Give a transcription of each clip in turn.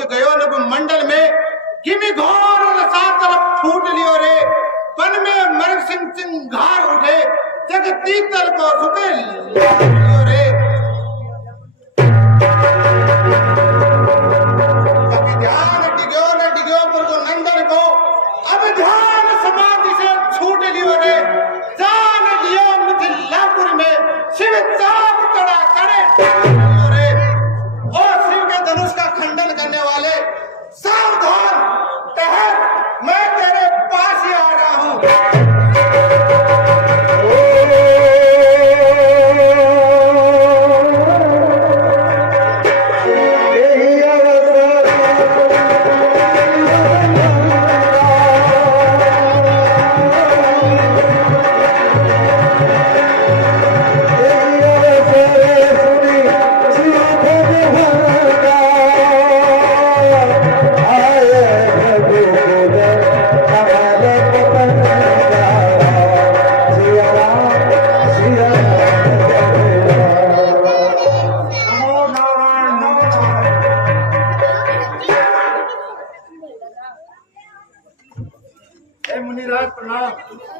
पूज गयो नभ मंडल में किमि घोर सात तरफ फूट लियो रे पन में मर्ग सिंह चिंगार उठे जग तीतर को सुते लियो रे। कभी ध्यान डिग्यो न डिग्यो पर को नंदन को अब ध्यान समाधि से छूट लियो रे जान लियो मिथिलापुर में शिव चाप चढ़ा करे रे। और शिव के धनुष का खंडन करने वाले सावधान कह मैं तेरे पास ही आ रहा हूं।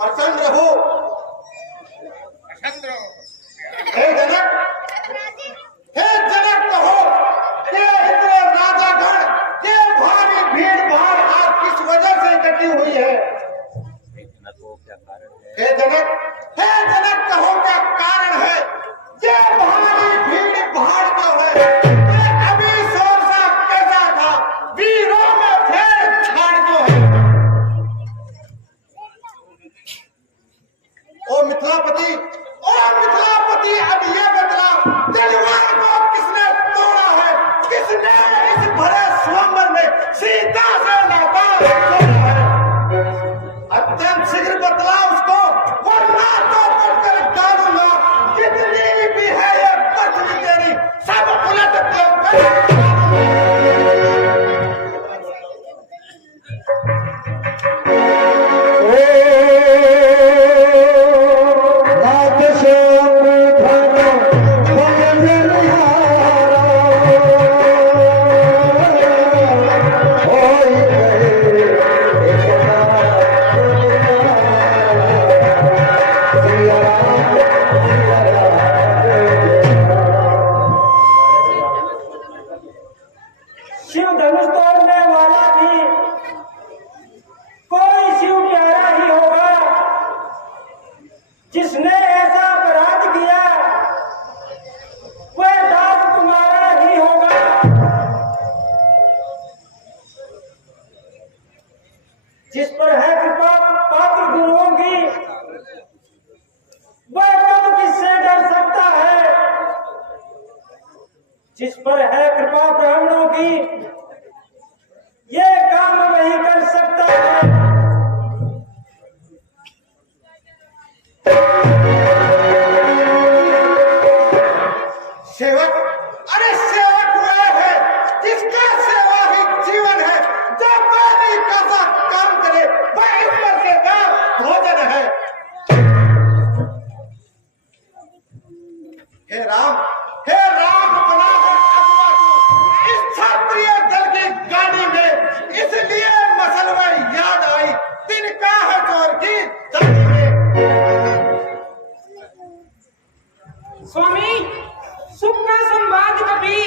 प्रसन्न रहो हे जनक कहो कि इतने राजागण ये भारी भीड़ भाड़ आप किस वजह से इकट्ठी हुई है? हे जनक कहो क्या कारण है? ये भारी भीड़ भाड़ जो है ये अभी शोर सा कैसा था वीरों में फेर छाड़ जो है। ओ मिथिलापति अब ये बतला तलवार को किसने तोड़ा है? किसने इस भरे स्वयंवर में सीता से लौटा है? अत्यंत शीघ्र बतला उसको वरना तो पकड़ डालूंगा। जितनी भी है ये पत्नी तेरी सब उलट कर जिस पर है कृपा ब्राह्मणों की ये काम नहीं कर सकता है। सेवक अरे सेवक हुआ है जिसका सेवा ही जीवन है जो पानी का सा काम करे वह ईश्वर के दास भोजन है। हे राम बना है इस क्षत्रिय दल की गाड़ी में इसलिए मसल में याद आई तिनका है चोर की दाढ़ी में। स्वामी सुख का संवाद कभी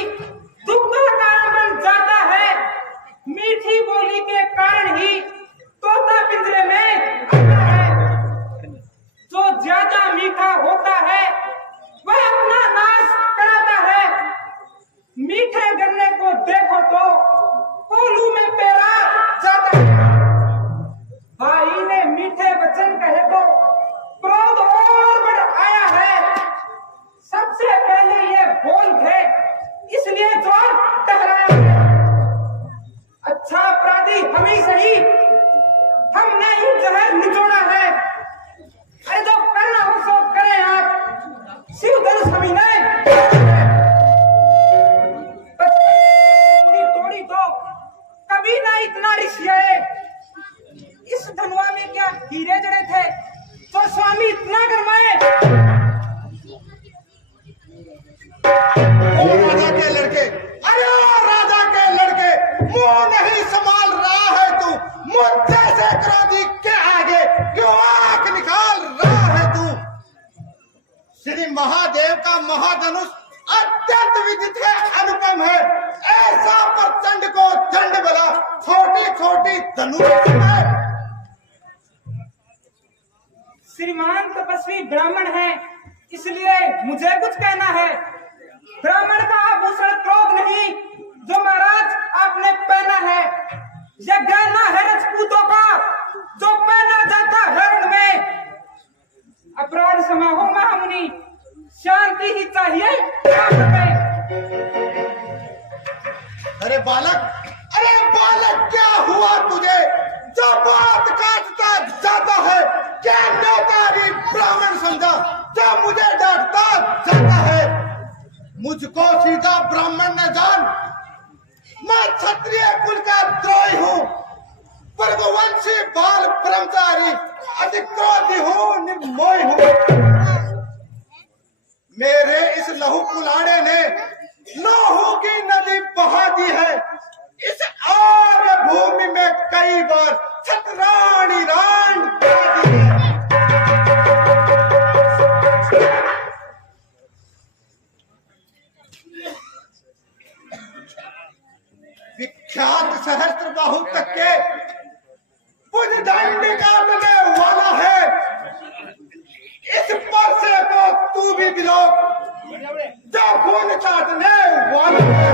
दुख का कारण बन जाता है। मीठी बोली के कारण ही तोता पिंजरे में आता है। जो ज्यादा मीठा होता है वह अपना नाश कराता है। मीठे गन्ने को देखो तो कोलू में पेरा जाता है। भाई ने मीठे वचन कहे तो क्रोध और बढ़ आया है। सबसे पहले ये बोल थे इसलिए जोर टकराया है। अच्छा अपराधी हम ही सही, हमने ही जहर निचोड़ा है। अरे जो करना हो सो करें आप। शिव धनुष हमी नहीं दांत काटता जाता है। क्या नेताजी ब्राह्मण समझा जो मुझे डांटता जाता है। मुझको सीधा ब्राह्मण न जान, मैं क्षत्रिय कुल का द्रोही हूँ। भृगुवंशी बाल ब्रह्मचारी अधिक क्रोधी हूँ, निर्मोही हूँ। मेरे इस लहू कुलाड़े ने लहू की नदी बहा दी है। इस आर्य भूमि में कई बार छतरानी रान बहा दी है। विख्यात सहस्त्र बाहु तक के बुद्धदंड काटने वाला है। इस परसे को तू भी बिलो जो खून काटने वाला है।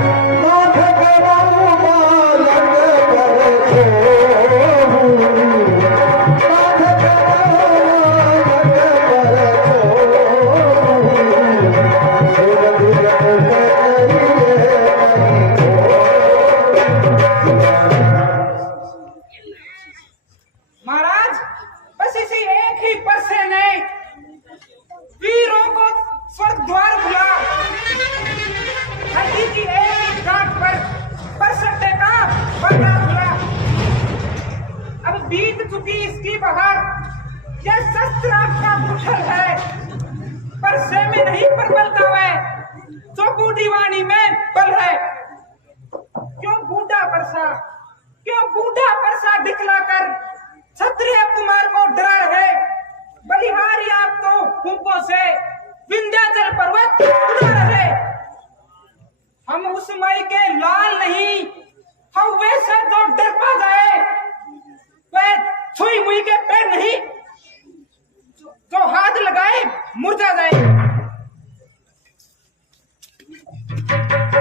महाराज, बस इसी एक ही परसे ने वीरों को स्वर्ग द्वार खुला। धरती की एक ही गांठ पर परसते का बंधन खुला। अब बीत चुकी इसकी बहार, यह शस्त्र आपका कुशल है। परसे में नहीं पर बलता है जो बूढ़ी वाणी में बल है। क्यों बूढ़ा परसा दिखलाकर क्षत्रिय कुमार को डरा रहे। बलिहारी आप तो फूंकों से विंध्याचल पर्वत उड़ा रहे। हम उस मई के लाल नहीं, हम वैसे जो डर पा जाए। वह छुई मुई के पैर नहीं, जो हाथ लगाए मुरझा जाए।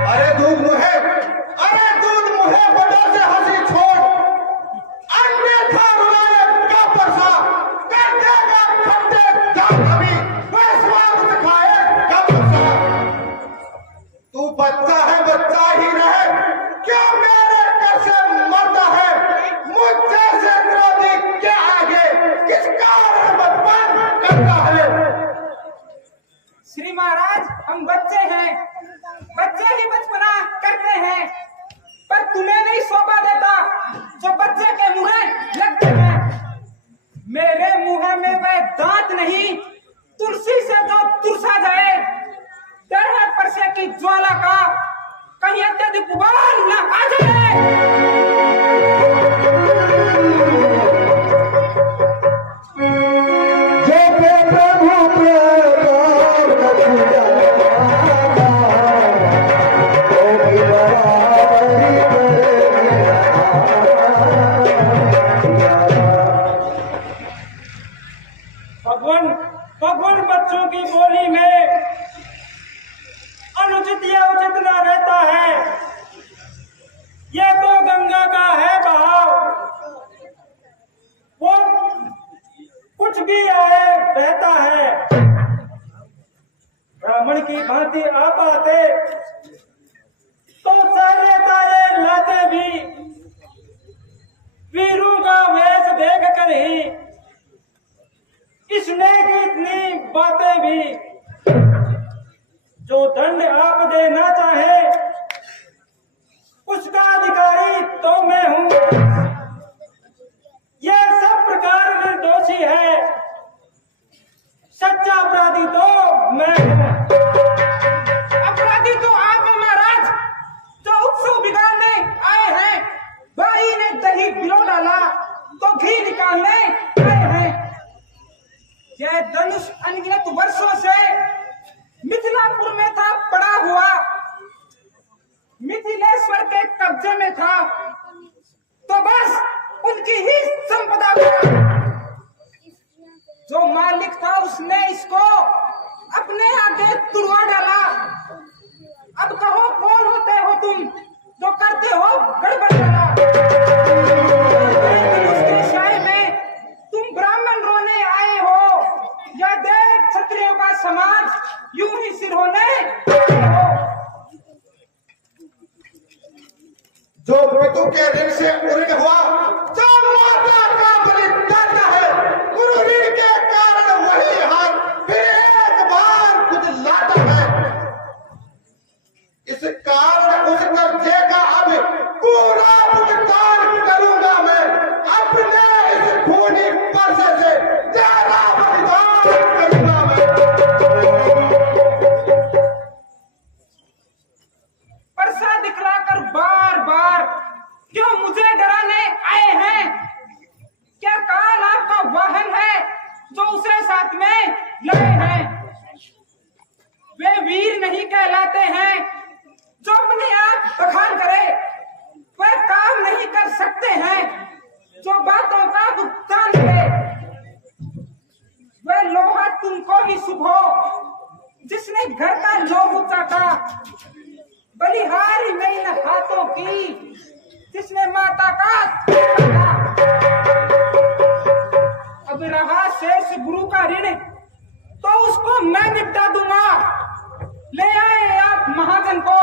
अरे दूध मुहे बड़ा से हंसी छोड़। अन्यथा रुलाए का परसा कर देगा खट्टे दांत अभी। वह स्वाद दिखाए का परसा। तू बच्चा ही रहे, क्यों मेरे घर से मरता है। मुझसे से क्रोधी के आगे किस कारण बचपन करता है। श्री महाराज, हम बच्चे हैं, बच्चे ही बचपना करते हैं। पर तुम्हें नहीं शोभा देता जो बच्चे के मुंह लगते हैं। मेरे मुंह में वह दांत नहीं, तुलसी से जो तुरसा जाए। डर है परसे की ज्वाला का, कहीं अत्यधिक उबाल न आ जाए। भगवान बच्चों की बोली में अनुचित या उचित न रहता है। यह तो गंगा का है बहाव, वो कुछ भी आए बहता है। ब्राह्मण की भांति आप आते तो सारे तारे लाते भी। वीरों का वेश देख कर ही इसने की इतनी बातें भी। जो दंड आप देना चाहे उसका अधिकारी तो मैं हूं। यह सब प्रकार निर्दोषी है, सच्चा अपराधी तो मैं हूं। अपराधी तो आप हैं महाराज, जो उत्सव बिगाड़ने आए हैं। भाई ने दही गिरो डाला तो घी निकालने आए हैं। यह धनुष अनगिनत वर्षों से मिथिलापुर में था पड़ा हुआ। मिथिलेश्वर के कब्जे में था तो बस उनकी ही संपदा था। जो मालिक था उसने इसको अपने आगे तुड़वा डाला। अब कहो कौन होते हो तुम जो करते हो गड़बड़ वाला। उसके साए में तुम ब्राह्मण रोने आए हो, या देख क्षत्रियों का समाज यूं ही सिर होने आए हो। जो मृत्यु के ऋण से उऋण हुआ, जो माता का बलिहारी में इन हाथों की जिसने माता का अब रहा शेष गुरु का ऋण तो उसको मैं निपटा दूंगा। ले आए आप महाजन को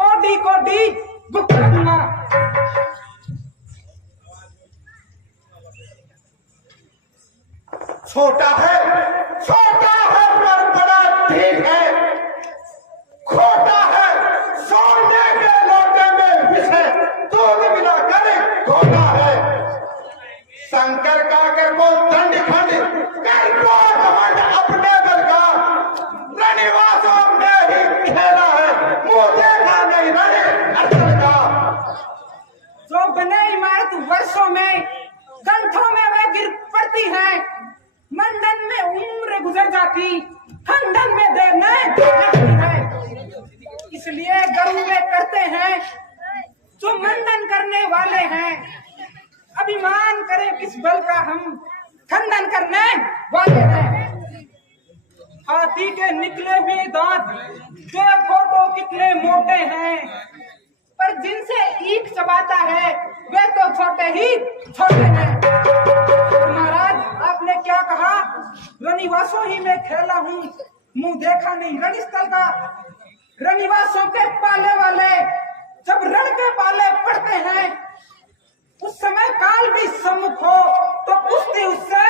कोडी कोडी भुगता दूंगा। छोटा है पर बड़ा ठीक है, खोटा है सोने के लोटे में विष है, दूध मिला कर खोटा है। शंकर का कर को दंड खंड कर को घमंड अपने बल का, रनिवासों में ही खेला है, मुंह देखा नहीं रने असल का। जो बने इमारत वर्षों में गंठों में वे गिर पड़ती है, मंडन में उम्र गुजर जाती, खंडन में देर नहीं लगती है। इसलिए गर्व में करते हैं जो मंडन करने वाले हैं, अभिमान करे किस बल का हम खंडन करने वाले हैं। हाथी के निकले हुए दांत देखो तो कितने मोटे हैं, पर जिनसे ईख चबाता है वे तो छोटे ही छोटे हैं। महाराज आपने क्या कहा? रनिवासों ही में खेला हूँ, मुंह देखा नहीं रणस्थल का। रनिवासों के पाले वाले जब रण के पाले पड़ते हैं, उस समय काल भी सम्मुख हो तो कुश्ती उससे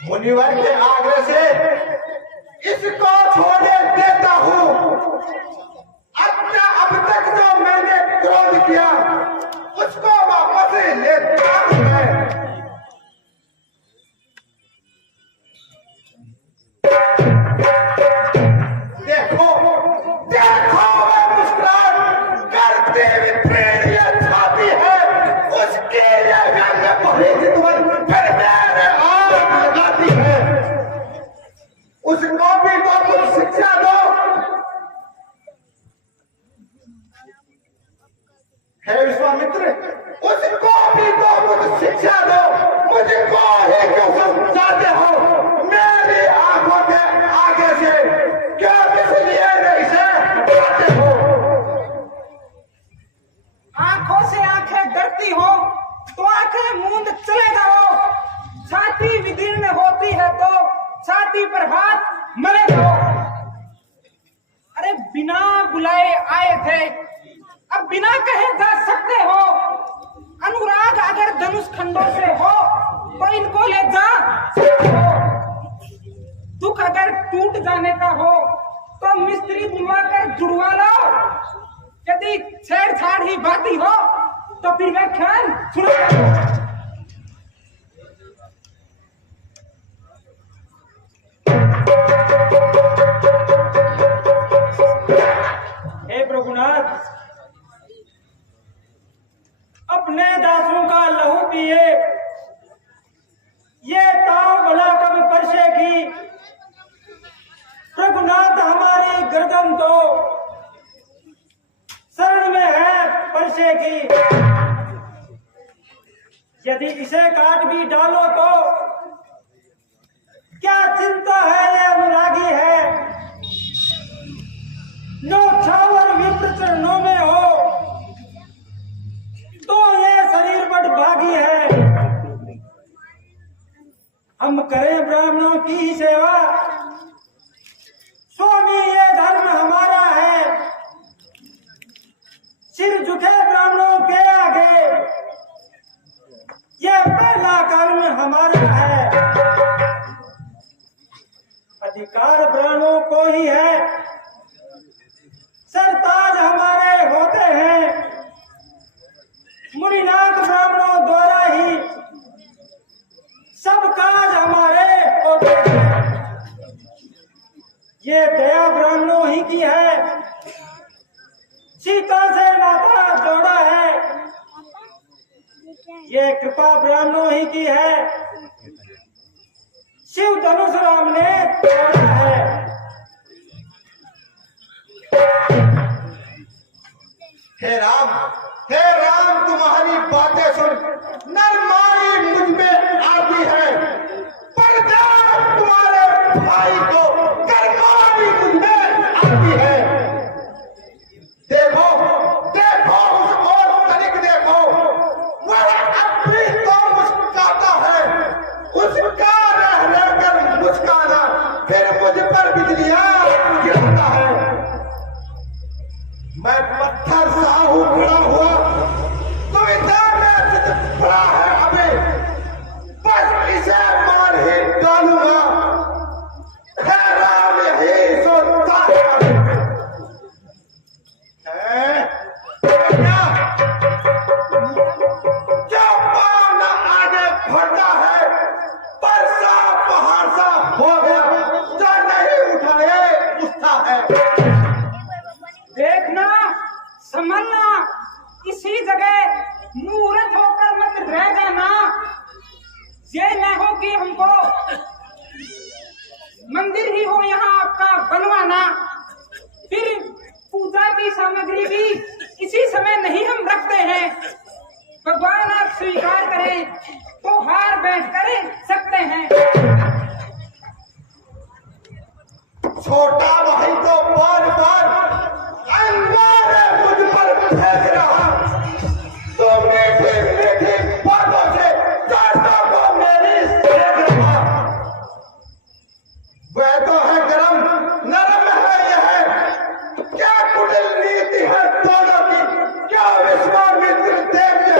मुनिवर के आग्रह से इसको छोड़े देता हूँ। अब तक जो मैंने क्रोध किया उसको वापस लेता हूँ मैं। देखो वह मुस्कुराहट करते हुए प्रेम ये छाती है, उसके ये व्यंग भरी तुम फिर मेरे आग लगाती है। उसको भी तो कुछ शिक्षा दो। हे विश्वामित्र, उसको भी तो कुछ शिक्षा दो। मुझको ही क्यों समझाते हो? मेरी आंखों के आगे से क्यों इसलिए इसे हटाते हो? आंखों से आंखें डरती हो तो आंखें मूंद चले जाओ। छाती विदीर्ण होती है तो छाती पर हाथ मरे जाओ। अरे बिना बुलाए आए थे, अब बिना कहे जा सकते हो। अनुराग अगर धनुष खंडों से हो तो इनको ले जा सकते हो। दुख अगर टूट जाने का हो तो मिस्त्री बुलवाकर जुड़वा लो। यदि छेड़छाड़ ही बाती हो तो फिर व्याख्यान सुनो। हे प्रभुनाथ, अपने दासों का लहू पिए, ये ताव भला कब परसेगी। प्रभुनाथ हमारी गर्दन तो शरण में है परसेगी। यदि इसे काट भी डालो तो क्या चिंता है, ये अनुरागी है। नो छावर विप्र चरणों में हो तो ये शरीर बड़ भागी है। हम करें ब्राह्मणों की सेवा, स्वामी ये धर्म हमारा है। सिर झुके ब्राह्मणों के आगे, ये पहला कर्म हमारा है। अधिकार ब्राह्मणों को ही है, सरताज हमारे होते हैं, मुनिनाथ ब्राह्मणों द्वारा ही सब काज हमारे होते हैं। ये दया ब्राह्मणों ही की है, सीता से नाता जोड़ा है। ये कृपा ब्राह्मणों ही की है, शिव धनुष राम ने तोड़ा है। हे राम तुम्हारी बातें सुन नरमाई मुझ में आती है, पर जब तुम्हारे भाई को करमाई मुझ में आती है। देखो देखो उस और तनिक देखो, वह अब भी तो मुस्कुराता है, उसका रह रहकर मुस्काना फिर मुझ पर बिजलियां गिरता है। मैं पत्थर सा हूं खड़ा हुआ, दुविधा में जिद पड़ा है अभी, बस इसे मार ही डालूंगा। है राम यही सोचता है। क्या पान आगे बढ़ता है, पर सा पहाड़ सा हो गया, जो नहीं उठाए उठता है। देखना संभलना, इसी जगह मूर्ख होकर मत रह जाना। ये न हो कि हमको मंदिर ही हो यहाँ आपका बनवाना, फिर पूजा की सामग्री भी इसी समय नहीं हम रखते हैं। भगवान आप स्वीकार करें तो हार बैठ कर सकते हैं। छोटा भाई तो बार बार अंगारे मुझ पर फेंक रहा, तो मीठे मीठे बातों से चाटों को मेरी सेक रहा। वह तो है गरम नरम है यह, क्या कुटिल नीति है दोनों की, क्या विश्वामित्र देव के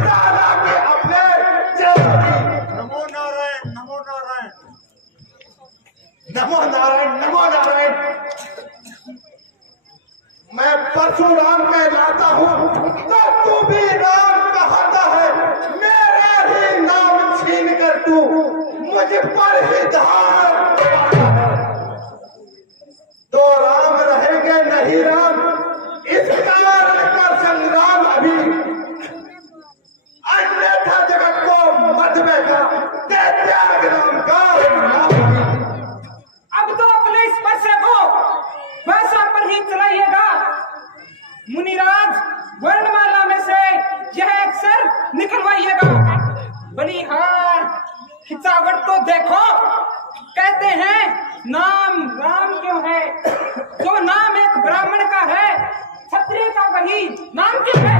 दादा के अपने चेलों की। नमो नारायण, नमो नारायण। नमो नारायण, नमो नारायण। मैं परशुराम कहलाता हूँ, तो तू भी राम कहता है। मेरा ही नाम छीन कर तू मुझ पर ही धार करता है। तो राम रहेंगे नहीं राम, इस कारण का संग्राम अभी, अन्यथा जगत को मत बेटा दे त्याग राम का नाम अभी। अब तो अपने इस बच्चे को वैसा पर ही चलाइएगा। मुनिराज वर्णमाला में से यह अक्षर निकलवाइएगा। बलिहार खिंचावट तो देखो, कहते हैं नाम राम क्यों है, जो नाम एक ब्राह्मण का है क्षत्रिय का वही नाम क्यों है।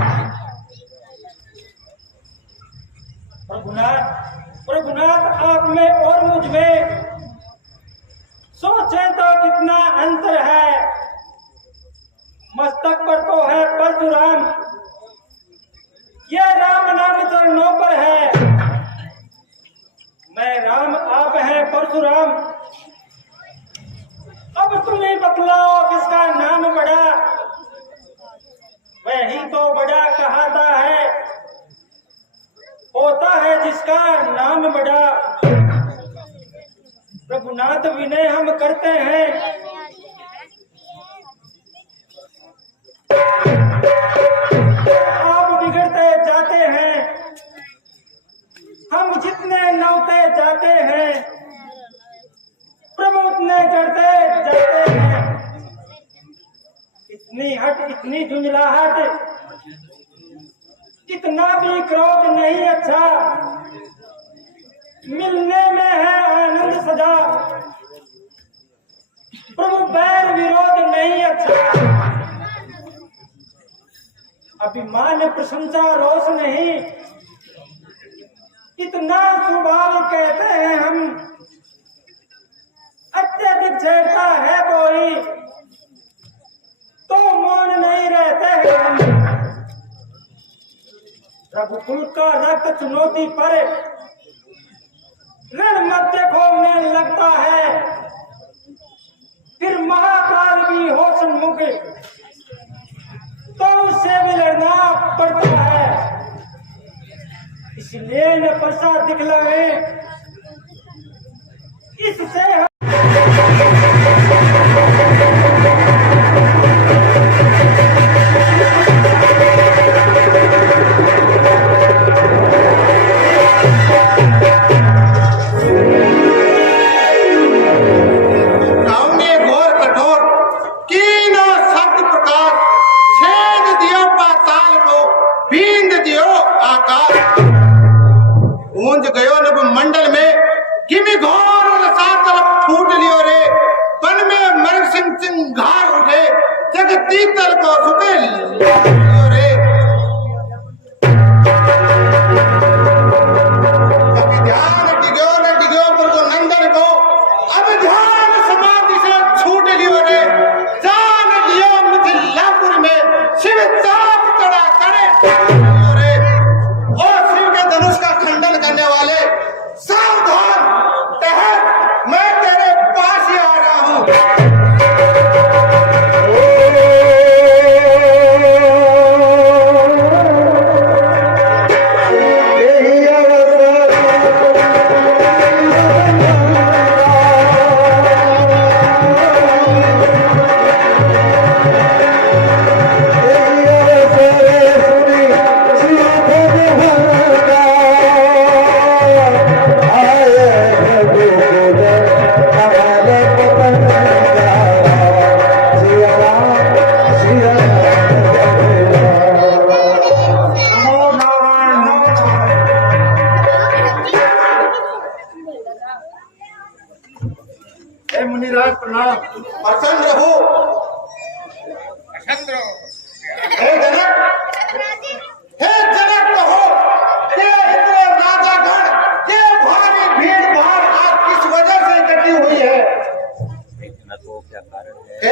प्रभुनाथ आप में और मुझ में सोचे तो कितना अंतर है। मस्तक पर तो है परशुराम, ये राम नाम चरणों पर है। मैं राम आप हैं परशुराम, अब तुम्हें बतलाओ किसका नाम बड़ा। वही तो बड़ा कहता है, होता है जिसका नाम बड़ा। रघुनाथ विनय हम करते हैं, आप बिगड़ते जाते हैं, हम जितने नौते जाते हैं, प्रभु उतने चढ़ते जाते हैं। इतनी हट, इतनी झुंझलाहट, इतना भी क्रोध नहीं अच्छा, मिलने में है आनंद सजा। प्रभु बैर विरोध नहीं अच्छा, अभिमान प्रशंसा रोष नहीं, इतना स्वभाव कहते हैं हम। अत्यधिक छेड़ता है कोई तो मौन नहीं रहते हैं हम। प्रभु कुल का रक्त चुनौती पर रण मध्य खोलने लगता है, फिर महाकाल भी हो सन्मुख तो उससे भी लड़ना पड़ता है। इसलिए न प्रसाद दिखलावे, इससे गयो नभ मंडल में किमी घोर और सात तरफ फूट लियो रे, वन में मर्ग सिंह चिंगार उठे, जग तीतर को सुखे लियो रे। कभी ध्यान डिगो न डिगो पर को नंदन को, अब ध्यान समाधि से छूट लियो रे, जान लियो मिथिलापुर में शिव चाप चढ़ा करे लियो रे। और शिव के धनुष का खंडन करने वाले सावधान, टहल, मैं तेरे पास ही आ रहा हूं। मुनिराज प्रणाम। प्रसन्न रहो। हे जनक कहो, ये इतने राजागण, ये भारी भीड़ भाड़ आज किस वजह से इकट्ठी हुई है? क्या कारण है? हे